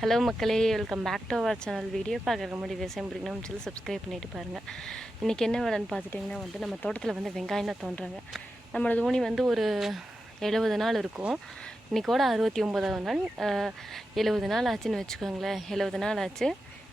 Hello மக்களே, welcome back to our channel. Video பார்க்குற முன்னாடி விவசாயம் பிடிக்கணும்னு சொல்லி சப்ஸ்கிரைப் பண்ணிட்டு பாருங்கள். இன்றைக்கி என்ன வேலைன்னு பார்த்துட்டிங்கன்னா நம்ம தோட்டத்தில் வெங்காயம் தான் தோன்றாங்க. நம்மளோட ஊனி ஒரு 70 நாள் இருக்கும். இன்றைக்கோட 69வது நாள், 70 நாள் ஆச்சுன்னு வச்சுக்கோங்களேன். 70 நாள் ஆச்சு.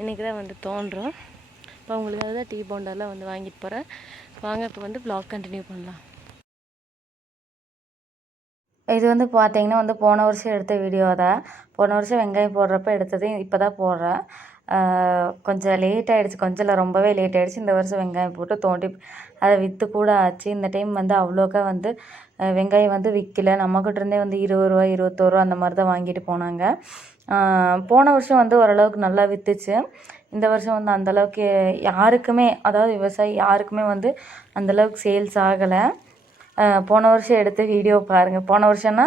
இன்றைக்கி தான் தோன்றும். இப்போ அவங்களுக்காக தான் டீ போண்டெல்லாம் வாங்கிட்டு போகிறேன். வாங்க இப்போ வ்ளாக் கண்டினியூ பண்ணலாம். இது பார்த்தீங்கன்னா போன வருஷம் எடுத்த வீடியோ தான். போன வருஷம் வெங்காயம் போடுறப்ப எடுத்தது இப்போ தான் போடுறேன். கொஞ்சம் லேட் ஆகிடுச்சு, கொஞ்சம் இல்லை ரொம்பவே லேட் ஆகிடுச்சு. இந்த வருஷம் வெங்காயம் போட்டு தோண்டி அதை விற்று கூட ஆச்சு. இந்த டைம் அவ்வளோக்கா வெங்காயம் விற்கல. நம்மக்கிட்ட இருந்தே 20 ரூபா 21 ரூபா அந்த மாதிரி தான் வாங்கிட்டு போனாங்க. போன வருஷம் ஓரளவுக்கு நல்லா விற்றுச்சு. இந்த வருஷம் அந்தளவுக்கு யாருக்குமே, அதாவது விவசாயி யாருக்குமே அந்தளவுக்கு சேல்ஸ் ஆகலை. போன வருஷம் எடுத்த வீடியோ பாருங்கள். போன வருஷம்னா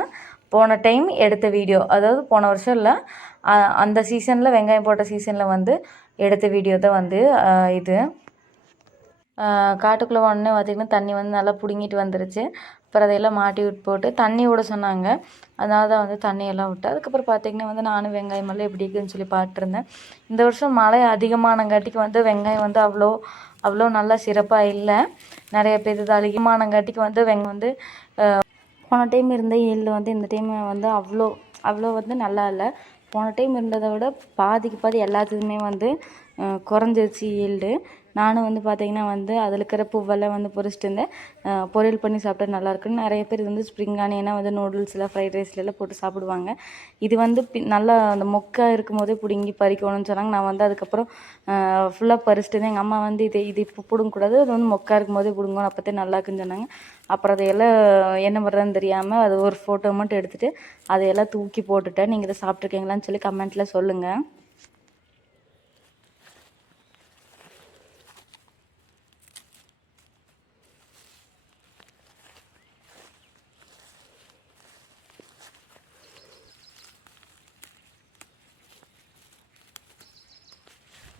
போன டைம் எடுத்த வீடியோ, அதாவது போன வருஷம் இல்லை, அந்த சீசனில் வெங்காயம் போட்ட சீசனில் எடுத்த வீடியோ தான் இது. காட்டுக்குள்ளே உடனே பார்த்திங்கன்னா தண்ணி நல்லா பிடுங்கிட்டு வந்துருச்சு. அப்புறம் அதையெல்லாம் மாட்டி விட்டு போட்டு தண்ணி விட சொன்னாங்க. அதனால தான் தண்ணியெல்லாம் விட்டு அதுக்கப்புறம் பார்த்திங்கன்னா நானும் வெங்காயமெல்லாம் எப்படி இருக்குதுன்னு சொல்லி பார்த்துருந்தேன். இந்த வருஷம் மழை அதிகமானங்காட்டிக்கு வெங்காயம் அவ்வளோ நல்லா சிறப்பாக இல்லை. நிறைய பேர் இது அதிகமானங்காட்டிக்கு வெங்காயம் போன டைம் இருந்த ஈல்டு இந்த டைம் அவ்வளோ நல்லா இல்லை. போன டைம் இருந்ததை விட பாதிக்கு பாதி எல்லாத்துக்குமே குறைஞ்சிருச்சு ஈல்டு. நானும் பார்த்திங்கன்னா அதில் இருக்கிற பூவெல்லாம் பொறிச்சிட்டு இருந்தேன். பொரியல் பண்ணி சாப்பிட்டா நல்லாயிருக்குன்னு நிறைய பேர் ஸ்ப்ரிங் ஆனியனா நூடுல்ஸில் ஃப்ரைட் ரைஸ்லாம் போட்டு சாப்பிடுவாங்க. இது நல்லா அந்த மொக்கை இருக்கும் போதே பிடுங்கி பறிக்கணும்னு சொன்னாங்க. நான் அதுக்கப்புறம் ஃபுல்லாக பறிச்சிட்டு இருந்தேன். எங்கள் அம்மா இது இப்போ பிடுங்கக்கூடாது, அது மொக்கா இருக்கும் போதே பிடுங்கணும், அப்போத்தே நல்லாக்குன்னு சொன்னாங்க. அப்புறம் அதையெல்லாம் என்ன பண்ணுறதுன்னு தெரியாமல் அது ஒரு ஃபோட்டோ மட்டும் எடுத்துகிட்டு அதையெல்லாம் தூக்கி போட்டுட்டேன். நீங்கள் இதை சாப்பிட்ருக்கீங்களான்னு சொல்லி கமெண்ட்டில் சொல்லுங்கள்.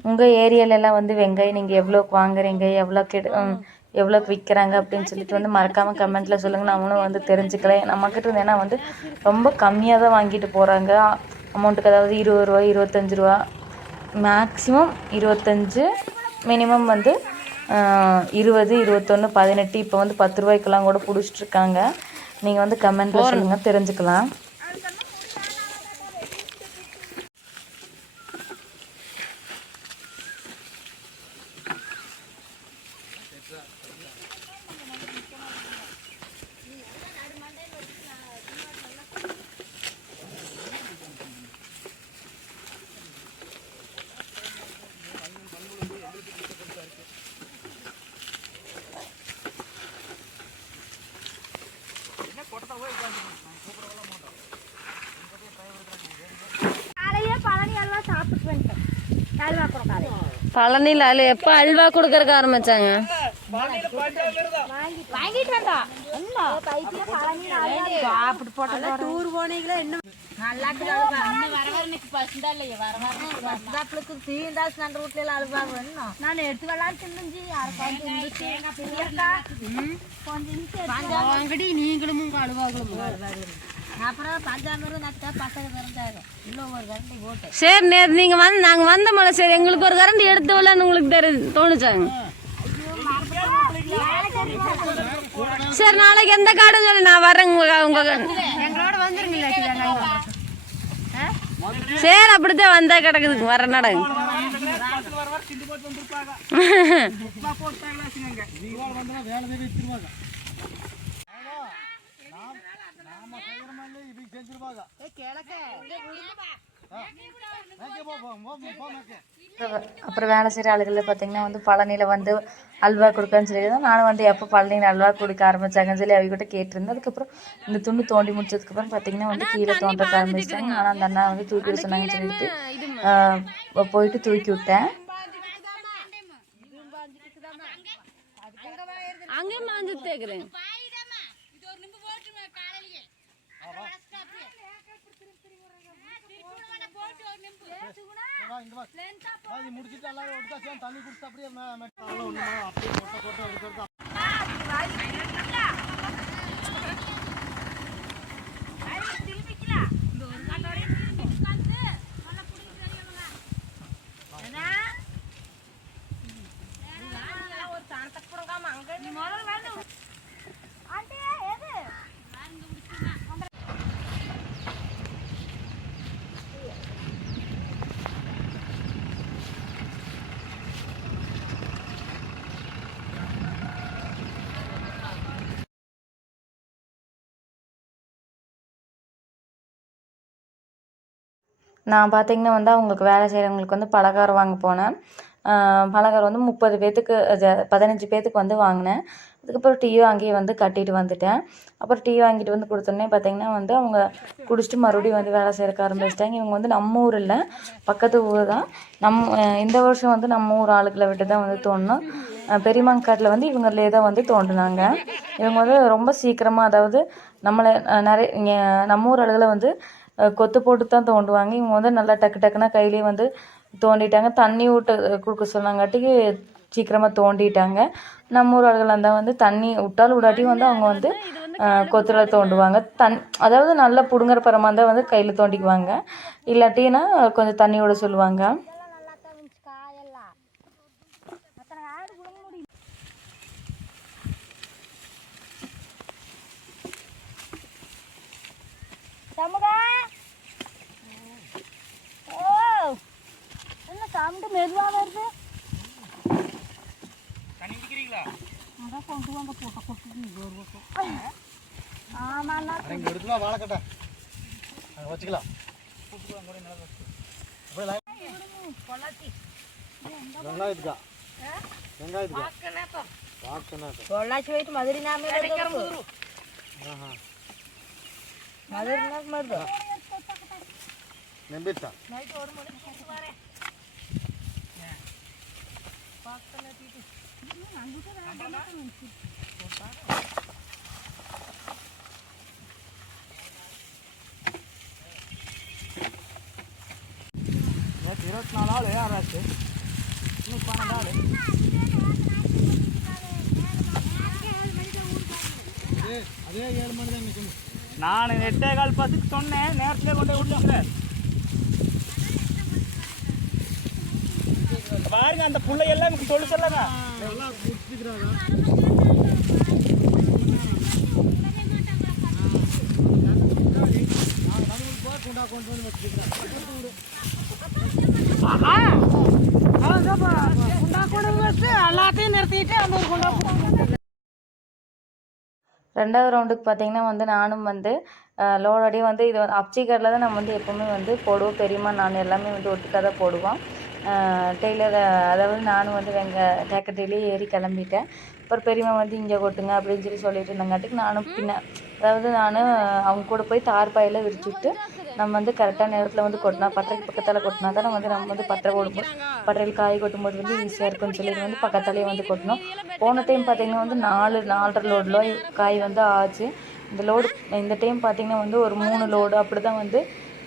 உங்கள் ஏரியாலெல்லாம் வெங்காயம் நீங்கள் எவ்வளோக்கு வாங்குறீங்க, எவ்வளோக்கு விற்கிறாங்க அப்படின்னு சொல்லிட்டு மறக்காமல் கமெண்ட்டில் சொல்லுங்கள். நம்மளும் தெரிஞ்சுக்கிறேன். நம்மக்கிட்ட இருந்தேன்னா ரொம்ப கம்மியாக தான் வாங்கிட்டு போகிறாங்க அமௌண்ட்டுக்கு. அதாவது 20 ரூபா 25 ரூபா, மேக்ஸிமம் 25, மினிமம் 20, 21, 18, இப்போ 10 ரூபாய்க்கெல்லாம் கூட பிடிச்சிட்ருக்காங்க. நீங்கள் கமெண்ட்டில் சொல்லுங்கள், தெரிஞ்சுக்கலாம். பழனியில் எப்போ அல்வா கொடுக்கறக்கு ஆரம்பிச்சாங்க? நீங்களும் சரி, நேற்று நீங்கள் நாங்கள் வந்தோம்ல, சரி எங்களுக்கு ஒரு கரண்டி எடுத்து வரலான்னு உங்களுக்கு தோணுச்சாங்க. சரி, நாளைக்கு எந்த கார்டு சொல்லி நான் வரேன். எங்களோட வந்துருங்க. சரி, அப்படித்தான் வந்தா கிடக்குதுங்க, வர நடங்க. அப்புறம் வேலை செய்கிற ஆளுகளில் பார்த்தீங்கன்னா பழனியில் அல்வா கொடுக்கன்னு சொல்லி தான் நானும் எப்போ பழனியில் அல்வா கொடுக்க ஆரம்பித்தாங்கன்னு சொல்லி அவங்ககிட்ட கேட்டிருந்தேன். அதுக்கப்புறம் இந்த துண்டு தோண்டி முடிச்சதுக்கப்புறம் பார்த்தீங்கன்னா கீழே தோண்ட ஆரம்பிச்சிட்டாங்க. ஆனால் அந்த அண்ணா தூக்கி விட சொன்னாங்கன்னு சொல்லிட்டு போயிட்டு தூக்கி விட்டேன். அங்கே மாஞ்சு தேக்குறேன். முடிச்சுட்டு எல்லாரும் ஒட்டுக்கா தண்ணி குடிச்சு அப்படியே நான் பார்த்திங்கன்னா வந்து அவங்களுக்கு வேலை செய்கிறவங்களுக்கு வந்து பலகாரம் வாங்க போனேன். பலகாரம் வந்து 30 பேர்த்துக்கு 15 பேர்த்துக்கு வந்து வாங்கினேன். அதுக்கப்புறம் டீயும் அங்கேயே வந்து கட்டிட்டு வந்துட்டேன். அப்புறம் டீ வாங்கிட்டு வந்து கொடுத்தோன்னே பார்த்திங்கன்னா வந்து அவங்க குடிச்சிட்டு மறுபடியும் வந்து வேலை செய்யறதுக்கு ஆரம்பிச்சிட்டாங்க. இவங்க வந்து நம்ம ஊர் இல்லை, பக்கத்து ஊர் தான். இந்த வருஷம் வந்து நம்ம ஊர் ஆளுக்களை விட்டு தான் வந்து தோண்டினோம். பெரியமாங்காட்டில் வந்து இவங்களே தான் வந்து தோண்டினாங்க. இவங்க வந்து ரொம்ப சீக்கிரமாக, அதாவது நம்மளை நிறைய நம்ம ஊர் ஆளுகளை வந்து கொத்து போட்டு தான் தோண்டுவாங்க. இவங்க வந்து நல்லா டக்கு டக்குன்னா கையிலேயே வந்து தோண்டிட்டாங்க. தண்ணி விட்டு கொடுக்க சொன்னாங்காட்டிக்கு சீக்கிரமாக தோண்டிட்டாங்க. நம்ம ஊர் ஆளுகள் இருந்தால் வந்து தண்ணி விட்டாலும் விடாட்டியும் வந்து அவங்க வந்து கொத்துல தோண்டுவாங்க. அதாவது நல்லா பிடுங்குற பரமாக இருந்தால் வந்து கையில் தோண்டிக்குவாங்க. இல்லாட்டினா கொஞ்சம் தண்ணி விட சொல்லுவாங்க. மெதுவாக வருது. வாழைக்கட்டை வச்சுக்கலாம். வெங்காயத்துக்கா பொள்ளாச்சி வைத்து மதுரை நாமே மதுரை மருது நம்பிட்டா நேற்று 24 ஆள் யாராச்சு இன்னும் 12 ஆள். அதே 7 மணி தான் நிற்கணும். நான் 8:15 சொன்னேன், நேரத்திலே கொண்டு விட்டுறேன். பாருங்க அந்த பிள்ளையெல்லாம் சொல்லு சொல்லுங்க எல்லாம் குடிச்சுக்கிறாங்க. எல்லாத்தையும் நிறுத்திட்டு அந்த ஒரு கொண்டா. 2வது ரவுண்டுக்கு பார்த்திங்கன்னா வந்து நானும் வந்து லோடோடையே வந்து இது அப்சிகரில் தான் நம்ம வந்து எப்போவுமே வந்து போடுவோம். பெரியம்மா நான் எல்லாமே வந்து ஒட்டுக்காக தான் போடுவோம். டெய்லர், அதாவது நானும் வந்து டேக்கட்டையிலே ஏறி கிளம்பிட்டேன். அப்புறம் பெரியம்மா வந்து இங்கே கொட்டுங்க அப்படின்னு சொல்லிட்டு இருந்தங்காட்டிக்கு நானும் அதாவது அவங்க கூட போய் தார்பாயில் விரிச்சுட்டு நம்ம வந்து கரெக்டான நேரத்தில் வந்து கொட்டினா, பட்டறைக்கு பக்கத்தில் கொட்டினா தான் நம்ம வந்து பட்டறை போடும்போது பட்டறையில் காய் கொட்டும்போது வந்து ஈஸியாக இருக்குன்னு சொல்லிட்டு வந்து பக்கத்துலேயே வந்து கொட்டினோம். போன டைம் பார்த்திங்கன்னா வந்து 4.5 லோடில் காய் வந்து ஆச்சு. இந்த டைம் பார்த்திங்கன்னா வந்து ஒரு 3 லோடு அப்படி தான் வந்து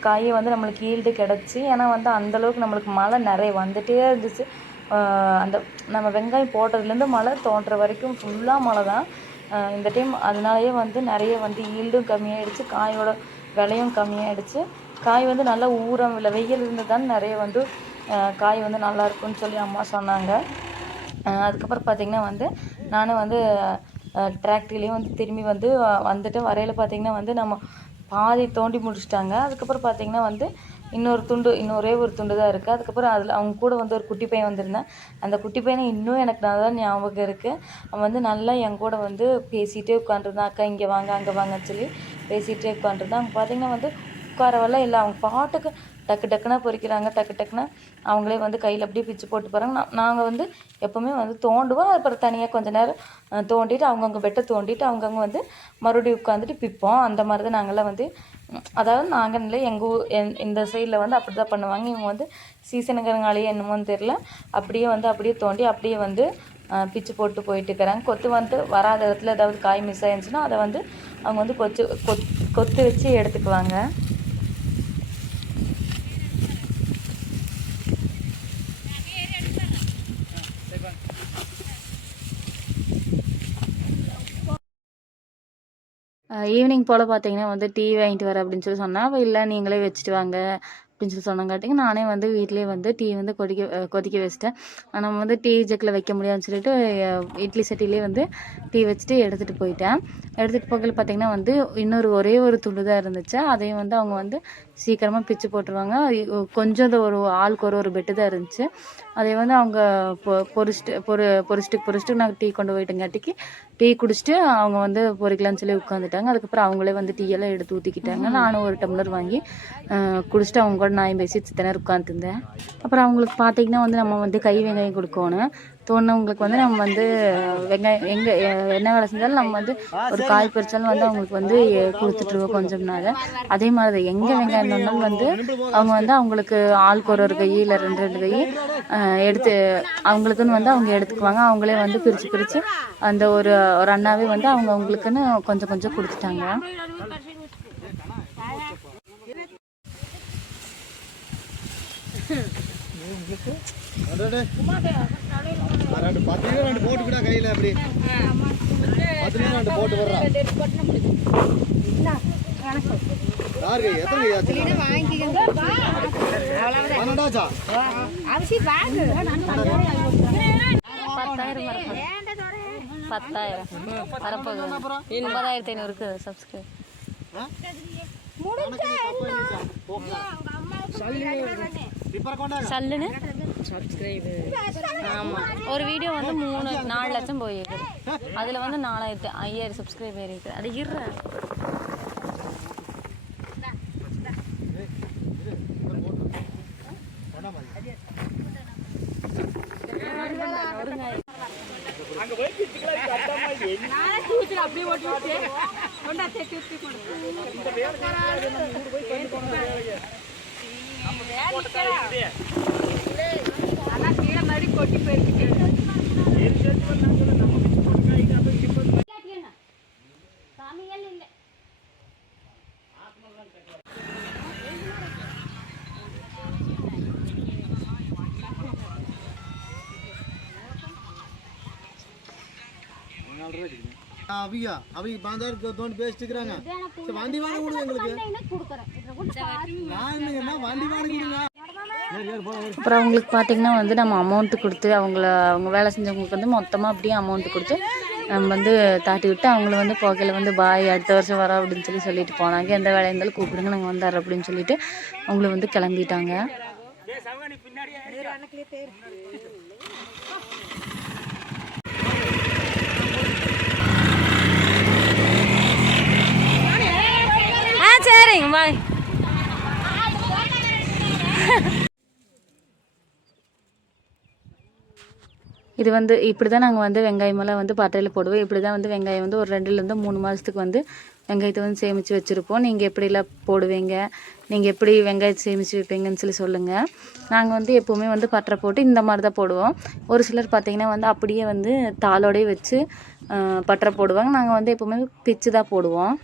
காயை வந்து நம்மளுக்கு ஈல்டு கிடச்சி. ஏன்னா வந்து அந்தளவுக்கு நம்மளுக்கு மழை நிறைய வந்துகிட்டே இருந்துச்சு. அந்த நம்ம வெங்காயம் போட்டதுலேருந்து மழை தோன்ற வரைக்கும் ஃபுல்லாக மழை தான் இந்த டைம். அதனாலேயே வந்து நிறைய வந்து ஈல்டும் கம்மியாகிடுச்சு, காயோட விலையும் கம்மியாகிடுச்சு. காய் வந்து நல்லா ஊறம் வெயில் இருந்து தான் நிறைய வந்து காய் வந்து நல்லாயிருக்குன்னு சொல்லி அம்மா சொன்னாங்க. அதுக்கப்புறம் பார்த்திங்கன்னா வந்து நானும் வந்து டிராக்டர்லேயும் வந்து திரும்பி வந்துட்டு வரையில் பார்த்திங்கன்னா வந்து நம்ம பாதி தோண்டி முடிச்சிட்டாங்க. அதுக்கப்புறம் பார்த்திங்கன்னா வந்து ஒரே ஒரு துண்டு தான் இருக்குது. அதுக்கப்புறம் அதில் அவங்க கூட வந்து ஒரு குட்டி பையன் வந்திருந்தேன். அந்த குட்டி பையனை இன்னும் எனக்கு நல்லா ஞாபகம் இருக்குது. அவன் வந்து நல்லா என் கூட வந்து பேசிகிட்டே உட்காந்துருந்தான். அக்கா இங்கே வாங்க அங்கே வாங்கன்னு சொல்லி பேசிகிட்டே உட்காந்துருந்தான். அவங்க பார்த்திங்கன்னா வந்து உட்காரவெல்லாம் இல்லை, அவங்க பாட்டுக்கு டக்கு டக்குனா பொறிக்கிறாங்க. டக்கு டக்குனா அவங்களே வந்து கையில் அப்படியே பிச்சு போட்டு போகிறாங்க. நாங்கள் வந்து எப்போவுமே வந்து தோண்டுவோம். அப்புறம் தனியாக கொஞ்சம் நேரம் தோண்டிட்டு அவங்கவுங்க வெட்டை தோண்டிட்டு அவங்கவுங்க வந்து மறுபடியும் உட்காந்துட்டு பிப்போம். அந்த மாதிரி தான் நாங்கள்லாம் வந்து, அதாவது நாங்கள் இல்லை, எங்கள் ஊர் இந்த சைடில் வந்து அப்படி தான் பண்ணுவாங்க. இவங்க வந்து சீசனுங்கிறங்காலேயே என்னமோன்னு தெரில, அப்படியே தோண்டி அப்படியே வந்து பிச்சு போட்டு போயிட்டு இருக்கிறாங்க. கொத்து வந்து வராத இடத்துல ஏதாவது காய் மிஸ் ஆயிருந்துச்சுன்னா அதை வந்து அவங்க வந்து கொத்து வச்சு எடுத்துக்குவாங்க. ஈவினிங் போல் பார்த்தீங்கன்னா வந்து டீ வாங்கிட்டு வர அப்படின்னு சொல்லி சொன்னால், அவள் இல்லை நீங்களே வச்சுட்டு வாங்க அப்படின்னு சொல்லி சொன்னங்காட்டிங்க நானே வந்து வீட்டிலே வந்து டீ வந்து கொதிக்க வச்சிட்டேன். நம்ம வந்து டீ ஜக்கில் வைக்க முடியாதுன்னு சொல்லிட்டு இட்லி சட்டிலே வந்து டீ வச்சுட்டு எடுத்துகிட்டு போயிட்டேன். எடுத்துகிட்டு போகல பார்த்திங்கன்னா வந்து ஒரே ஒரு துண்டு தான் இருந்துச்சு. அதையும் வந்து அவங்க வந்து சீக்கிரமாக பிச்சு போட்டுருவாங்க. கொஞ்சம் ஒரு ஆளுக்கு ஒரு பெட்டு தான் இருந்துச்சு. அதை வந்து அவங்க பொரிச்சிட்டு நாங்கள் டீ கொண்டு போயிட்டங்காட்டிக்கு டீ குடிச்சிட்டு அவங்க வந்து பொரிக்கலான்னு சொல்லி உட்காந்துட்டாங்க. அதுக்கப்புறம் அவங்களே வந்து டீயெல்லாம் எடுத்து ஊற்றிக்கிட்டாங்க. நானும் ஒரு டம்ளர் வாங்கி குடிச்சிட்டு அவங்க கூட நான் பேசி சித்த உட்காந்துருந்தேன். அப்புறம் அவங்களுக்கு பார்த்திங்கன்னா வந்து நம்ம வந்து கை வெங்காயம் கொடுக்கணும். தோணுனவங்களுக்கு வந்து நம்ம வந்து வெங்காயம் என்ன வேலை செஞ்சாலும் நம்ம வந்து ஒரு காய் பறிச்சாலும் வந்து அவங்களுக்கு வந்து கொடுத்துட்ருவோம் கொஞ்சம் நாள். அதே மாதிரி தான் எங்கே வெங்காயம் தோணுனாலும் வந்து அவங்க வந்து அவங்களுக்கு ஆளுக்கு ஒரு கை இல்லை 2 கை எடுத்து அவங்களுக்குன்னு வந்து அவங்க எடுத்துக்குவாங்க. அவங்களே வந்து பிரித்து அந்த ஒரு அண்ணாவே வந்து அவங்களுக்குன்னு கொஞ்சம் கொஞ்சம் கொடுத்துட்டாங்க. போட்டு கையில் அப்படி போட்டு ஒரு வீடியோ வந்து 4 லட்சம் போயிருக்குது. அதில் வந்து 5,000 சப்ஸ்கிரைபர் இருக்குது. அது அவங்க பாந்தாரு தோண்டி பேசிட்டு இருக்கிறாங்க. வண்டி வாங்க கொடுங்க எங்களுக்கு. வண்டி வாங்க. அப்புறம் அவங்களுக்கு பார்த்திங்கன்னா வந்து நம்ம அமௌண்ட்டு கொடுத்து அவங்க வேலை செஞ்சவங்களுக்கு வந்து மொத்தமாக அப்படியே அமௌண்ட்டு கொடுத்து நம்ம வந்து தாட்டி விட்டு அவங்கள வந்து போக்கையில் வந்து பாய் அடுத்த வருஷம் வரோம் அப்படின்னு சொல்லிட்டு போனாங்க. எந்த வேலையாக இருந்தாலும் கூப்பிடுங்க நாங்கள் வந்தார் அப்படின்னு சொல்லிட்டு அவங்கள வந்து கிளம்பிட்டாங்க. சரிங்க பாய். இது வந்து இப்படி தான் நாங்கள் வந்து வெங்காயமெல்லாம் வந்து பட்டையில் போடுவோம். இப்படி தான் வந்து வெங்காயம் வந்து ஒரு 2 3 மாதத்துக்கு வந்து வெங்காயத்தை வந்து சேமித்து வச்சுருப்போம். நீங்கள் எப்படிலாம் போடுவீங்க, நீங்கள் எப்படி வெங்காயத்தை சேமித்து வைப்பீங்கன்னு சொல்லுங்கள். நாங்கள் வந்து எப்போவுமே வந்து பட்டை போட்டு இந்த மாதிரி தான் போடுவோம். ஒரு சிலர் பார்த்திங்கன்னா வந்து அப்படியே வந்து தாளோடையே வச்சு பட்டை போடுவாங்க. நாங்கள் வந்து எப்போவுமே பிச்சு தான் போடுவோம்.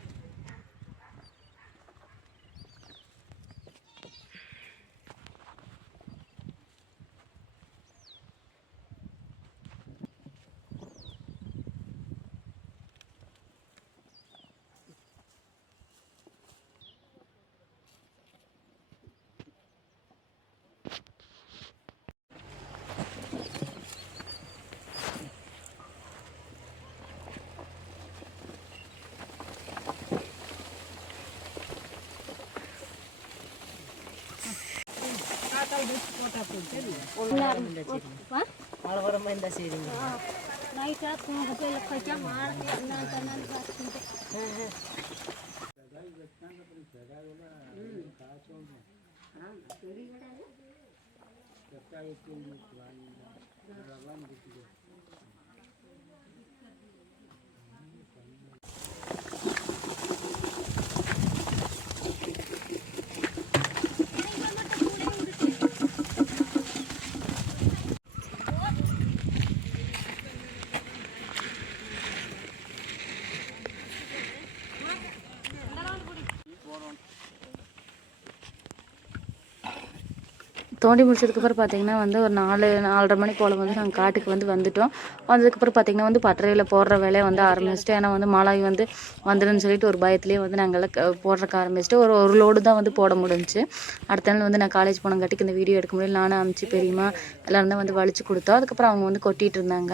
தோண்டி முடிச்சதுக்கப்புறம் பார்த்திங்கன்னா வந்து ஒரு 4-4:30 மணி போல் வந்து நாங்கள் காட்டுக்கு வந்துட்டோம். வந்ததுக்கப்புறம் பார்த்திங்கன்னா வந்து பட்டறையில் போடுற வேலையை வந்து ஆரம்பிச்சிட்டு, ஏன்னா வந்து மழை வந்து வந்துடுன்னு சொல்லிட்டு ஒரு பயத்துலேயே வந்து நாங்கள் போடுறக்கு ஆரம்பிச்சிட்டு ஒரு லோடு தான் வந்து போட முடிஞ்சிச்சு. அடுத்த நாள் வந்து நான் காலேஜ் போனங்காட்டிக்கு இந்த வீடியோ எடுக்க முடியல. நானும் அமிச்சு பெரியம்மா எல்லோரும் தான் வந்து வலிச்சு கொடுத்தோம். அதுக்கப்புறம் அவங்க வந்து கொட்டிகிட்டு இருந்தாங்க.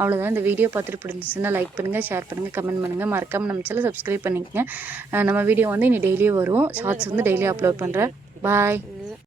அவ்வளோதான். இந்த வீடியோ பார்த்துட்டு பிடிச்சிருந்துச்சுன்னா லைக் பண்ணுங்கள், ஷேர் பண்ணுங்கள், கமெண்ட் பண்ணுங்கள். மறக்காமல் நம்ம சேனலை சப்ஸ்கிரைப் பண்ணிக்கங்க. நம்ம வீடியோ வந்து இனி டெய்லியும் வரும். ஷார்ட்ஸ் வந்து டெய்லியும் அப்லோட் பண்ணுறேன். பாய்.